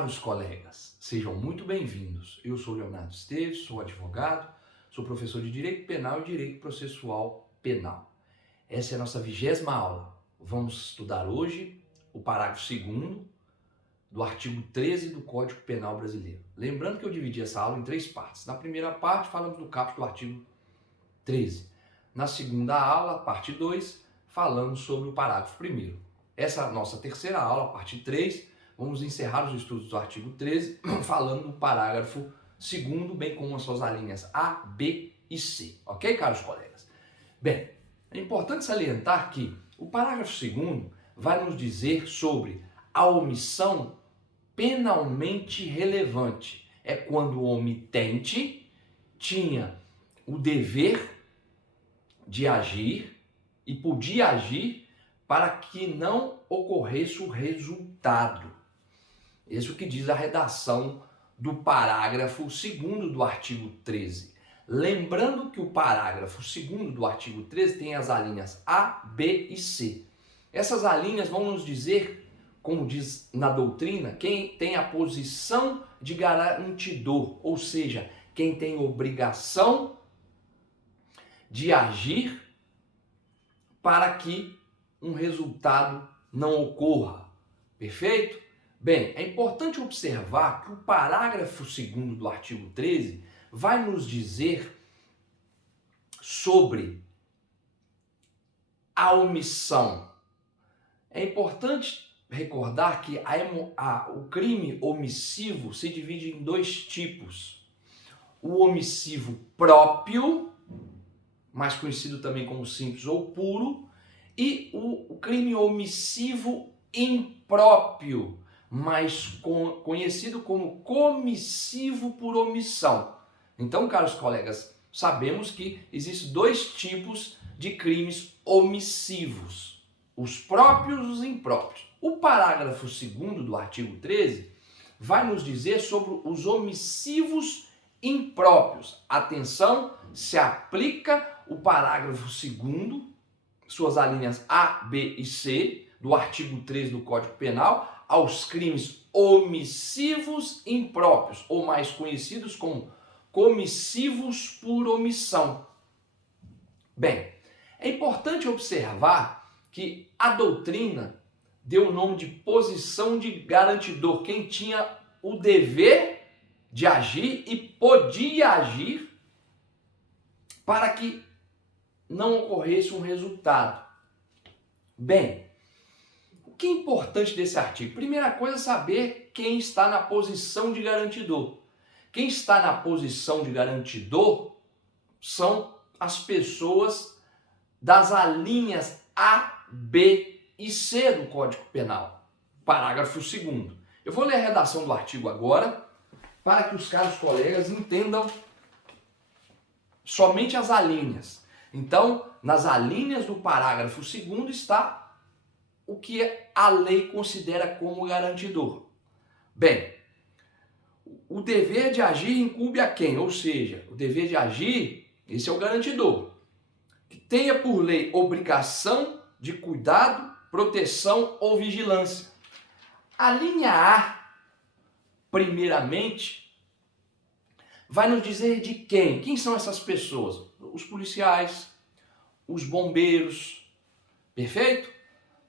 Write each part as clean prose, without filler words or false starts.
Caros colegas, sejam muito bem-vindos. Eu sou Leonardo Esteves, sou advogado, sou professor de Direito Penal e Direito Processual Penal. Essa é a nossa 20ª aula. Vamos estudar hoje o parágrafo 2º do artigo 13 do Código Penal Brasileiro. Lembrando que eu dividi essa aula em 3 partes. Na primeira parte, falamos do caput do artigo 13. Na segunda aula, parte 2, falamos sobre o parágrafo 1º. Essa nossa terceira aula, parte 3, vamos encerrar os estudos do artigo 13, falando do parágrafo 2º, bem como as suas alíneas A, B e C. Ok, caros colegas? Bem, é importante salientar que o parágrafo 2º vai nos dizer sobre a omissão penalmente relevante. É quando o omitente tinha o dever de agir e podia agir para que não ocorresse o resultado. Isso é o que diz a redação do parágrafo 2º do artigo 13. Lembrando que o parágrafo 2º do artigo 13 tem as alíneas A, B e C. Essas alíneas vão nos dizer, como diz na doutrina, quem tem a posição de garantidor, ou seja, quem tem obrigação de agir para que um resultado não ocorra. Perfeito? Bem, é importante observar que o parágrafo 2º do artigo 13 vai nos dizer sobre a omissão. É importante recordar que o crime omissivo se divide em 2 tipos. O omissivo próprio, mais conhecido também como simples ou puro, e o crime omissivo impróprio, mais conhecido como comissivo por omissão. Então, caros colegas, sabemos que existem 2 tipos de crimes omissivos, os próprios e os impróprios. O parágrafo 2º do artigo 13 vai nos dizer sobre os omissivos impróprios. Atenção, se aplica o parágrafo 2º, suas alíneas A, B e C, do artigo 13 do Código Penal, aos crimes omissivos impróprios, ou mais conhecidos como comissivos por omissão. Bem, é importante observar que a doutrina deu o nome de posição de garantidor, quem tinha o dever de agir e podia agir para que não ocorresse um resultado. Bem, o que é importante desse artigo? Primeira coisa é saber quem está na posição de garantidor. Quem está na posição de garantidor são as pessoas das alíneas A, B e C do Código Penal. Parágrafo 2º. Eu vou ler a redação do artigo agora, para que os caros colegas entendam somente as alíneas. Então, nas alíneas do parágrafo 2º está o que a lei considera como garantidor. Bem, o dever de agir incumbe a quem? Ou seja, o dever de agir, esse é o garantidor, que tenha por lei obrigação de cuidado, proteção ou vigilância. A linha A, primeiramente, vai nos dizer de quem? Quem são essas pessoas? Os policiais, os bombeiros, perfeito?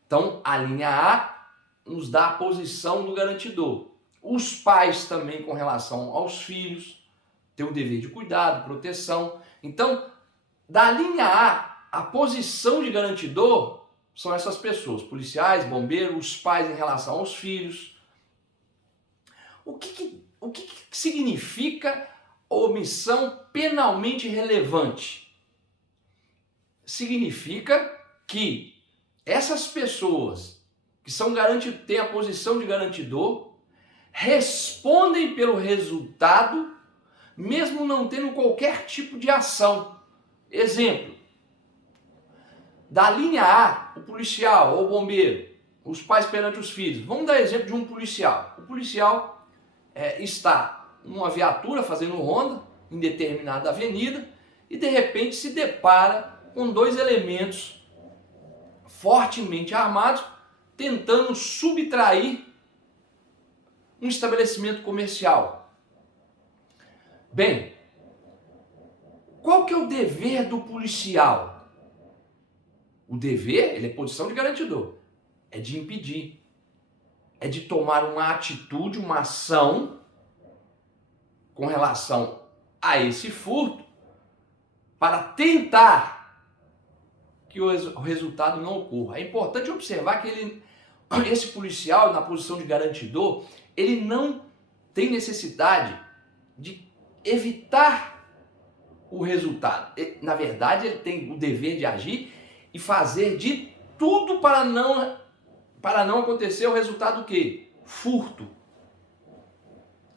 Então, a linha A nos dá a posição do garantidor. Os pais também com relação aos filhos, têm o dever de cuidado, proteção. Então, da linha A posição de garantidor são essas pessoas, policiais, bombeiros, os pais em relação aos filhos. O que significa omissão penalmente relevante? Significa que essas pessoas que têm a posição de garantidor respondem pelo resultado, mesmo não tendo qualquer tipo de ação. Exemplo, da linha A, o policial ou o bombeiro, os pais perante os filhos. Vamos dar exemplo de um policial. O policial está numa viatura fazendo ronda em determinada avenida e de repente se depara com 2 elementos fortemente armados tentando subtrair um estabelecimento comercial. Bem, qual que é o dever do policial? O dever, ele é posição de garantidor, é de impedir, é de tomar uma atitude, uma ação com relação a esse furto para tentar que o resultado não ocorra. É importante observar que esse policial, na posição de garantidor, ele não tem necessidade de evitar o resultado. Na verdade, ele tem o dever de agir e fazer de tudo para não acontecer o resultado do quê? Furto.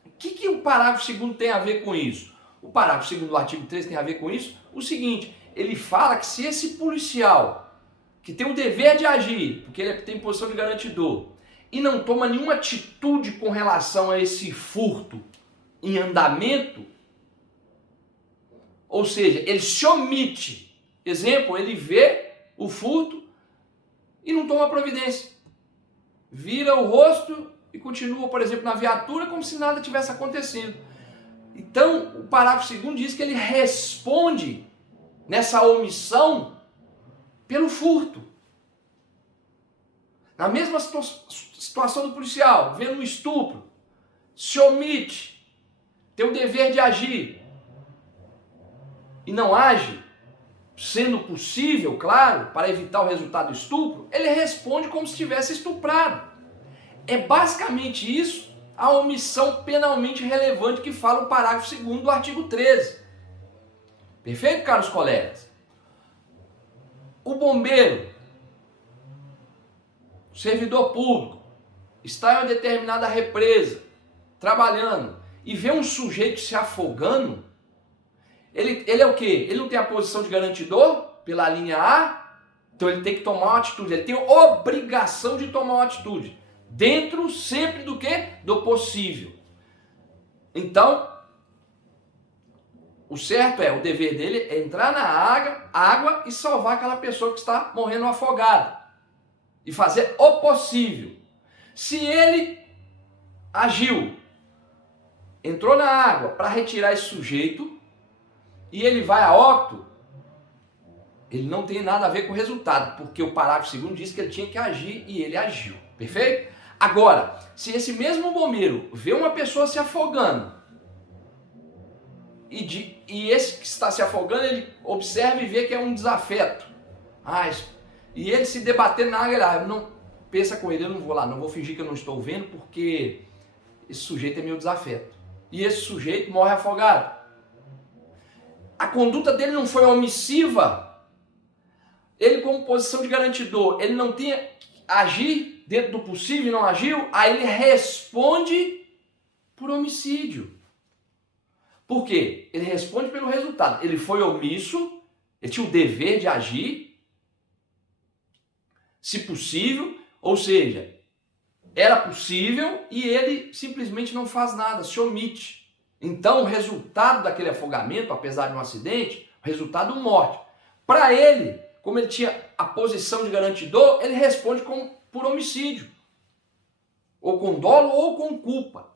O que o parágrafo 2º tem a ver com isso? O parágrafo 2º do artigo 3 tem a ver com isso? O seguinte, ele fala que se esse policial, que tem o dever de agir, porque ele tem posição de garantidor, e não toma nenhuma atitude com relação a esse furto em andamento, ou seja, ele se omite. Exemplo, ele vê o furto e não toma providência. Vira o rosto e continua, por exemplo, na viatura como se nada tivesse acontecido. Então, o parágrafo 2º diz que ele responde nessa omissão pelo furto. Na mesma situação do policial, vendo um estupro, se omite, tem o dever de agir e não age, sendo possível, claro, para evitar o resultado do estupro, ele responde como se tivesse estuprado. É basicamente isso a omissão penalmente relevante que fala o parágrafo 2º do artigo 13. Perfeito, caros colegas? O bombeiro, o servidor público, está em uma determinada represa, trabalhando, e vê um sujeito se afogando, ele é o quê? Ele não tem a posição de garantidor pela linha A, então ele tem que tomar uma atitude, ele tem obrigação de tomar uma atitude, dentro sempre do quê? Do possível. Então, o certo o dever dele é entrar na água e salvar aquela pessoa que está morrendo afogada. E fazer o possível. Se ele agiu, entrou na água para retirar esse sujeito e ele vai a óbito, ele não tem nada a ver com o resultado, porque o parágrafo 2º diz que ele tinha que agir e ele agiu. Perfeito? Agora, se esse mesmo bombeiro vê uma pessoa se afogando e esse que está se afogando, ele observa e vê que é um desafeto. E ele se debater na água, ele não pensa com ele, eu não vou lá, não vou fingir que eu não estou vendo, porque esse sujeito é meu desafeto. E esse sujeito morre afogado. A conduta dele não foi omissiva. Ele, como posição de garantidor, ele não tinha que agir dentro do possível e não agiu, aí ele responde por homicídio. Por quê? Ele responde pelo resultado. Ele foi omisso, ele tinha o dever de agir, se possível, ou seja, era possível e ele simplesmente não faz nada, se omite. Então o resultado daquele afogamento, apesar de um acidente, o resultado morte. Para ele, como ele tinha a posição de garantidor, ele responde por homicídio, ou com dolo ou com culpa.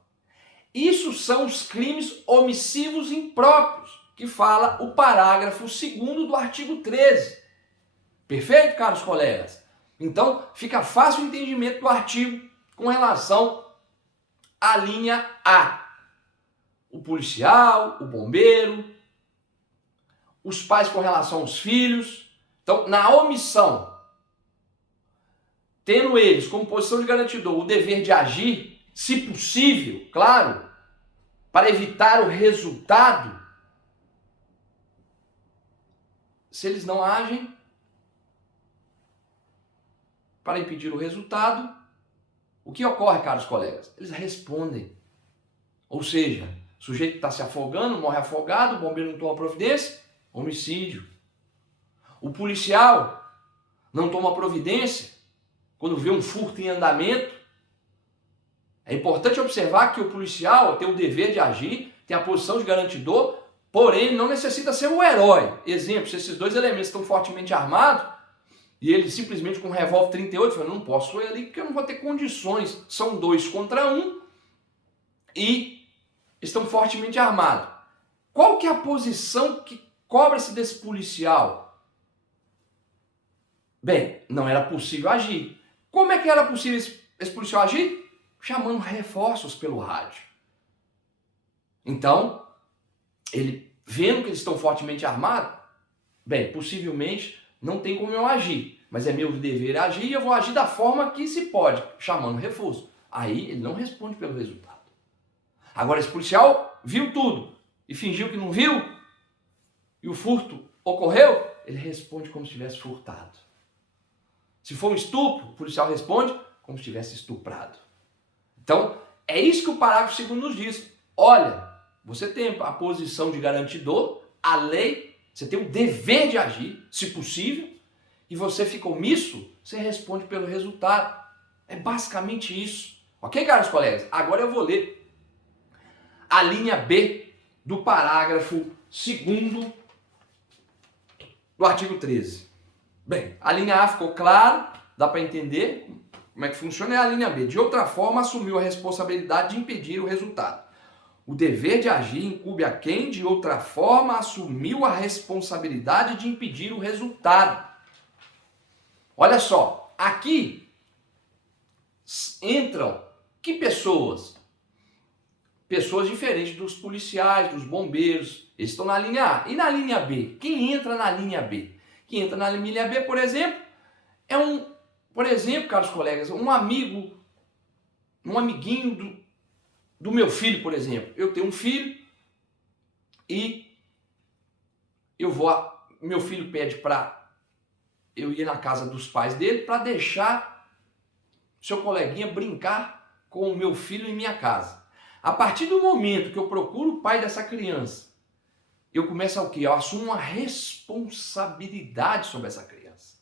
Isso são os crimes omissivos impróprios, que fala o parágrafo 2º do artigo 13. Perfeito, caros colegas? Então, fica fácil o entendimento do artigo com relação à linha A. O policial, o bombeiro, os pais com relação aos filhos. Então, na omissão, tendo eles como posição de garantidor o dever de agir, se possível, claro, para evitar o resultado, se eles não agem para impedir o resultado, o que ocorre, caros colegas? Eles respondem. Ou seja, o sujeito está se afogando, morre afogado, o bombeiro não toma providência, homicídio. O policial não toma providência quando vê um furto em andamento. É importante observar que o policial tem o dever de agir, tem a posição de garantidor, porém não necessita ser um herói. Exemplo, se esses dois elementos estão fortemente armados, e ele simplesmente com um revólver 38 fala, não posso ir ali porque eu não vou ter condições. São 2 contra 1. e estão fortemente armados. Qual que é a posição que cobra-se desse policial? Bem, não era possível agir. Como é que era possível esse policial agir? Chamando reforços pelo rádio. Então, ele vendo que eles estão fortemente armados, bem, possivelmente não tem como eu agir, mas é meu dever agir e eu vou agir da forma que se pode, chamando reforço. Aí ele não responde pelo resultado. Agora esse policial viu tudo e fingiu que não viu e o furto ocorreu, ele responde como se tivesse furtado. Se for um estupro, o policial responde como se tivesse estuprado. Então, é isso que o parágrafo 2º nos diz. Olha, você tem a posição de garantidor, a lei, você tem o dever de agir, se possível, e você fica omisso, você responde pelo resultado. É basicamente isso. Ok, caros colegas? Agora eu vou ler a linha B do parágrafo 2º do artigo 13. Bem, a linha A ficou clara, dá para entender como é que funciona, é a linha B. De outra forma, assumiu a responsabilidade de impedir o resultado. O dever de agir incumbe a quem, de outra forma, assumiu a responsabilidade de impedir o resultado. Olha só, aqui entram que pessoas? Pessoas diferentes dos policiais, dos bombeiros, eles estão na linha A. E na linha B? Quem entra na linha B? Quem entra na linha B, por exemplo, por exemplo, caros colegas, um amiguinho do meu filho, por exemplo. Eu tenho um filho e meu filho pede para eu ir na casa dos pais dele para deixar seu coleguinha brincar com o meu filho em minha casa. A partir do momento que eu procuro o pai dessa criança, eu começo o quê? Eu assumo uma responsabilidade sobre essa criança.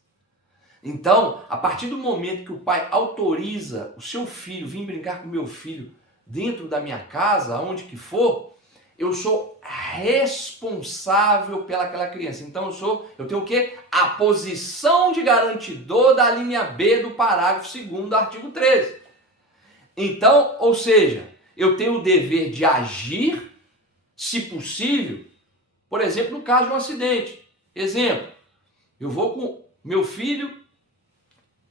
Então, a partir do momento que o pai autoriza o seu filho vir brincar com o meu filho dentro da minha casa, aonde que for, eu sou responsável pelaquela criança. Então eu tenho o quê? A posição de garantidor da linha B do parágrafo 2º do artigo 13. Então, ou seja, eu tenho o dever de agir, se possível, por exemplo, no caso de um acidente. Exemplo, eu vou com meu filho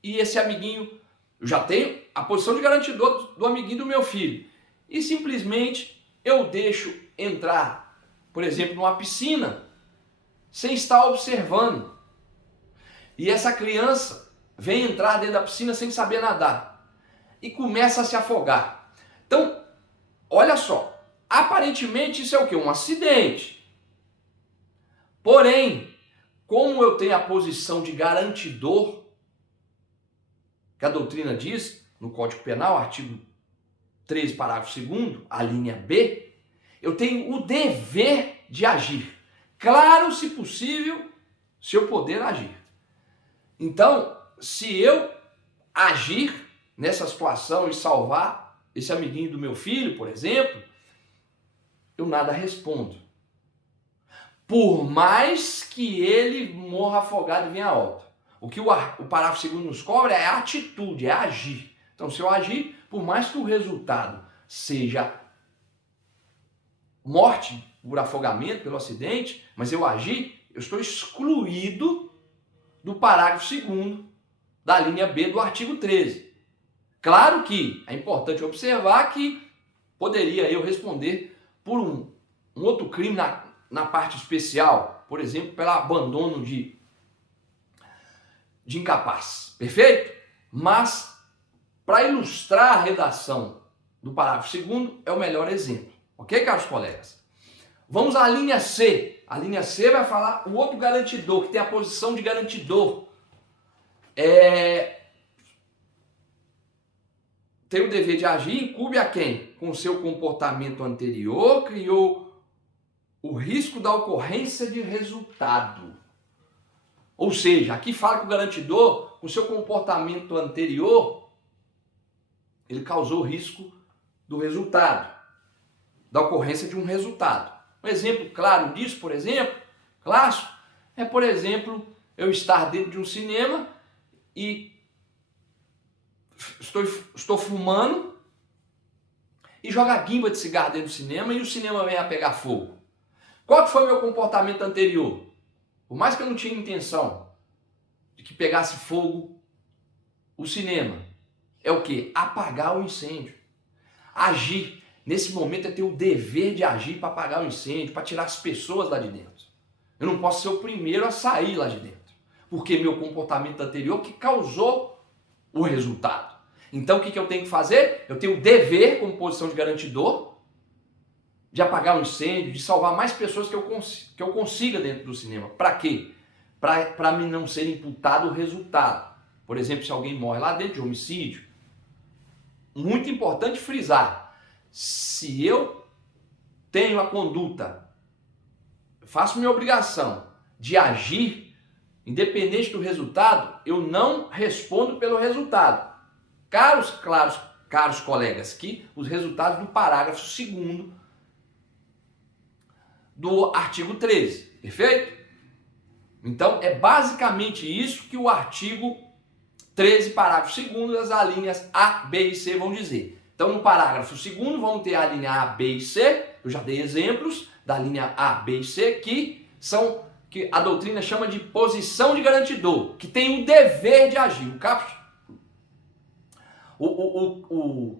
e esse amiguinho, eu já tenho a posição de garantidor do amiguinho do meu filho. E simplesmente eu deixo entrar, por exemplo, numa piscina, sem estar observando. E essa criança vem entrar dentro da piscina sem saber nadar. E começa a se afogar. Então, olha só, aparentemente isso é o quê? Um acidente. Porém, como eu tenho a posição de garantidor, que a doutrina diz, no Código Penal, artigo 13, parágrafo 2º, a linha B, eu tenho o dever de agir. Claro, se possível, se eu poder agir. Então, se eu agir nessa situação e salvar esse amiguinho do meu filho, por exemplo, eu nada respondo. Por mais que ele morra afogado e venha a óbito. O que o parágrafo 2º nos cobra é a atitude, é agir. Então, se eu agir, por mais que o resultado seja morte por afogamento, pelo acidente, mas eu agir, eu estou excluído do parágrafo 2º da linha B do artigo 13. Claro que é importante observar que poderia eu responder por um outro crime na parte especial, por exemplo, pelo abandono de incapaz, perfeito? Mas, para ilustrar a redação do parágrafo 2º, é o melhor exemplo, ok, caros colegas? Vamos à linha C. A linha C vai falar o outro garantidor, que tem a posição de garantidor. Tem o dever de agir, incumbe a quem? Com seu comportamento anterior, criou o risco da ocorrência de resultado. Ou seja, aqui fala que o garantidor, com seu comportamento anterior, ele causou risco do resultado, da ocorrência de um resultado. Um exemplo claro disso, por exemplo, clássico, é, por exemplo, eu estar dentro de um cinema e estou fumando e joga guimba de cigarro dentro do cinema e o cinema vem a pegar fogo. Qual que foi o meu comportamento anterior? Por mais que eu não tinha intenção de que pegasse fogo o cinema, é o quê? Apagar o incêndio. Agir. Nesse momento é ter o dever de agir para apagar o incêndio, para tirar as pessoas lá de dentro. Eu não posso ser o primeiro a sair lá de dentro, porque meu comportamento anterior que causou o resultado. Então o que eu tenho que fazer? Eu tenho o dever, como posição de garantidor, de apagar o incêndio, de salvar mais pessoas que eu consiga dentro do cinema. Para quê? Para me não ser imputado o resultado. Por exemplo, se alguém morre lá dentro de homicídio, muito importante frisar, se eu tenho a conduta, faço minha obrigação de agir, independente do resultado, eu não respondo pelo resultado. Caros colegas, que os resultados do parágrafo 2º do artigo 13, perfeito? Então, é basicamente isso que o artigo 13, parágrafo 2º, as alíneas A, B e C vão dizer. Então, no parágrafo 2º, vamos ter a linha A, B e C. Eu já dei exemplos da linha A, B e C, que a doutrina chama de posição de garantidor, que tem o dever de agir. O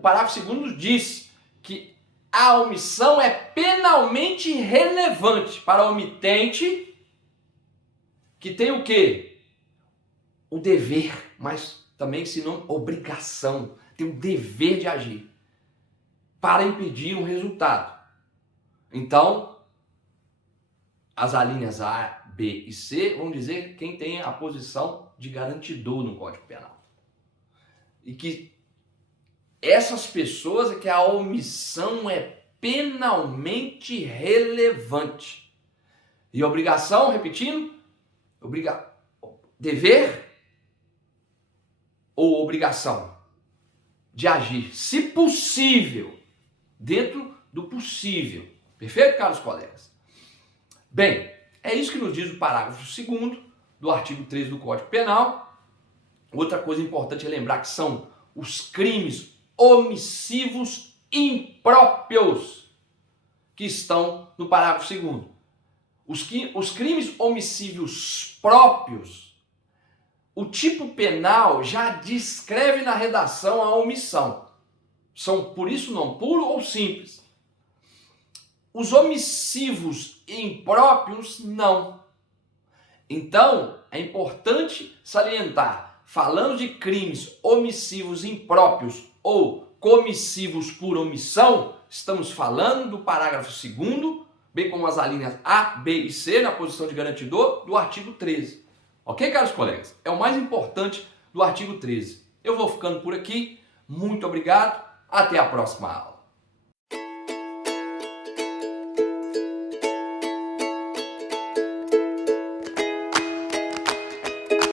parágrafo 2º diz que a omissão é penalmente relevante para o omitente, que tem o quê? O dever, mas também, se não, obrigação. Tem o dever de agir para impedir um resultado. Então, as alíneas A, B e C vão dizer quem tem a posição de garantidor no Código Penal. E que essas pessoas é que a omissão é penalmente relevante. E obrigação, repetindo, dever ou obrigação de agir, se possível, dentro do possível. Perfeito, caros colegas? Bem, é isso que nos diz o parágrafo 2º do artigo 13 do Código Penal. Outra coisa importante é lembrar que são os crimes omissivos impróprios que estão no parágrafo 2º. Os crimes omissivos próprios, o tipo penal já descreve na redação a omissão. São, por isso, não puro ou simples. Os omissivos impróprios, não. Então, é importante salientar, falando de crimes omissivos impróprios ou comissivos por omissão, estamos falando do parágrafo 2º, bem como as alíneas A, B e C, na posição de garantidor, do artigo 13. Ok, caros colegas? É o mais importante do artigo 13. Eu vou ficando por aqui. Muito obrigado. Até a próxima aula.